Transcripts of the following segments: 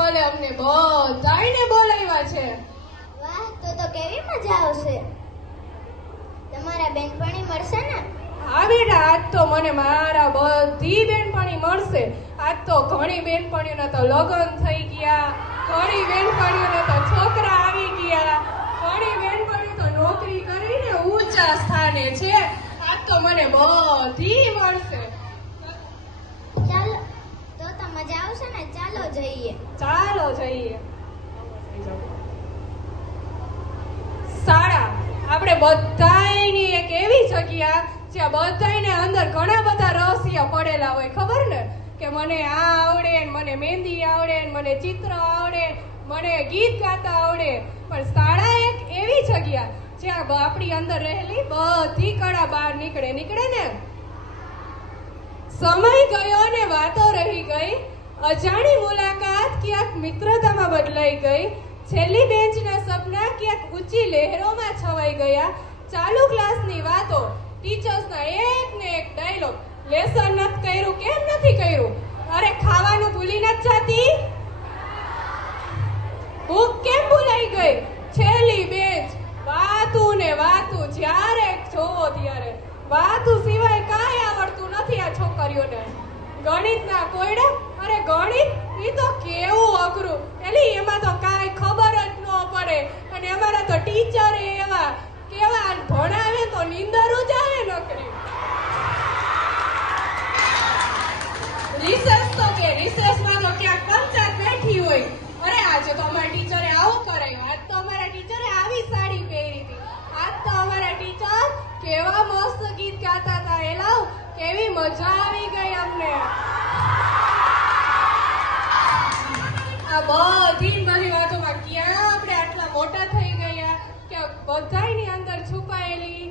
પ્રિન્સિપલે અમને બધાયને બોલાવ્યા છે. વાહ, તો કેવી મજા આવશે. તમારા બેનપણી મળશે ને? હા બેટા, આજ તો મને મારા બધી બેનપણી મળશે. આજ તો ઘણી બેનપણીઓના તો લગ્ન થઈ ગયા, ઘણી બેનપણીઓને તો છોકરા આવી ગયા, ઘણી બેનપણીઓ તો નોકરી કરીને ઊંચા સ્થાને છે. આજ તો મને બધી મળશે. ચાલો, તો મજા આવશે ને. ચાલો જઈએ. ચાલો જઈએ. શાળા આપણે બધાયની એક એવી જગ્યા જ્યાં બધાયને અંદર ઘણા બધા રહસ્ય પડેલા હોય. ખબર ને કે મને આ આવડે, મને મહેંદી આવડે, મને ચિત્ર આવડે, મને ગીત ગાતા આવડે. પણ શાળા એક એવી જગ્યા જ્યાં આપણી અંદર રહેલી બધી કળા બહાર નીકળે ને. સમય ગયો ને વાતો રહી ગઈ, અજાણી મુલાકાત ક્યાંક મિત્રતામાં બદલાઈ ગઈ, છેલ્લી બેન્ચના સપના ક્યાંક ઊંચી લહેરોમાં છવાઈ ગયા. ચાલુ ક્લાસની વાતો, ટીચર્સના એક ને એક ડાયલોગ, લેસન નથી કર્યું, કેમ નથી કર્યું, અરે ખાવાનું ભૂલી નથી જાતી, ભૂખ કેમ ભૂલાઈ ગઈ, છેલ્લી બેન્ચ, વાતું ને વાતું, જ્યારે જોવો ત્યારે વાતું સિવાય કાંઈ આવડતું નથી આ છોકરીઓને. ગણિતના કોયડા, અરે ગણિત ઈ તો કેવું અઘરું, એલી એમાં તો કાંઈ ખબર જ ન પડે. અને અમારા તો ટીચર એવા કેવા ભણાવે તો નીંદર જ આવે નકરી. રિસેસ તો કે રિસેસમાં તો ક્યાંક પંચાયત બેઠી હોય. અરે આજે તો અમારા ટીચરે આવું કરાયું, આજ તો અમારા ટીચરે આવી સાડી પહેરી હતી, આજ તો અમારા ટીચર કેવા મસ્ત ગીત ગાતા હતા, એલાવ કેવી મજા આવી ગઈ અમને. આ બધી વાતોમાં ક્યાં આપણે આટલા મોટા થઈ ગયા કે બધાયની અંદર છુપાયેલી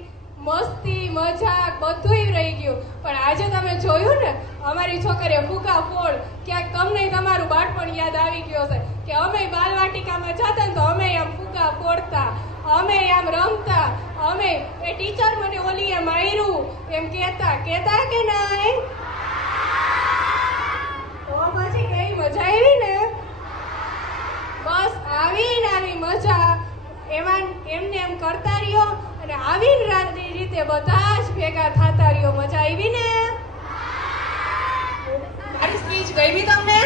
મસ્તી મજાક બધુંય રહી ગયું. પણ આજે તમે જોયું ને અમારી છોકરીઓ ફૂગા ફોડ, ક્યાંક તમને તમારું બાળપણ યાદ આવી ગયો હશે કે અમે બાલવાટિકામાં જતા ને તો અમે આમ ફૂગા ફોડતા, અમે આમ રમતા, અમે એ ટીચર મને ઓલીએ માર્યું એમ કહેતા કે નહીં? તો પછી કેવી મજા આવી ને. બસ આવી મજા એમને એમ કરતા રહ્યો અને આવીને રાતની રીતે બધા જ ભેગા થતા રહ્યો. મજા આવી ને. મારી સ્પીચ ગમી તમને?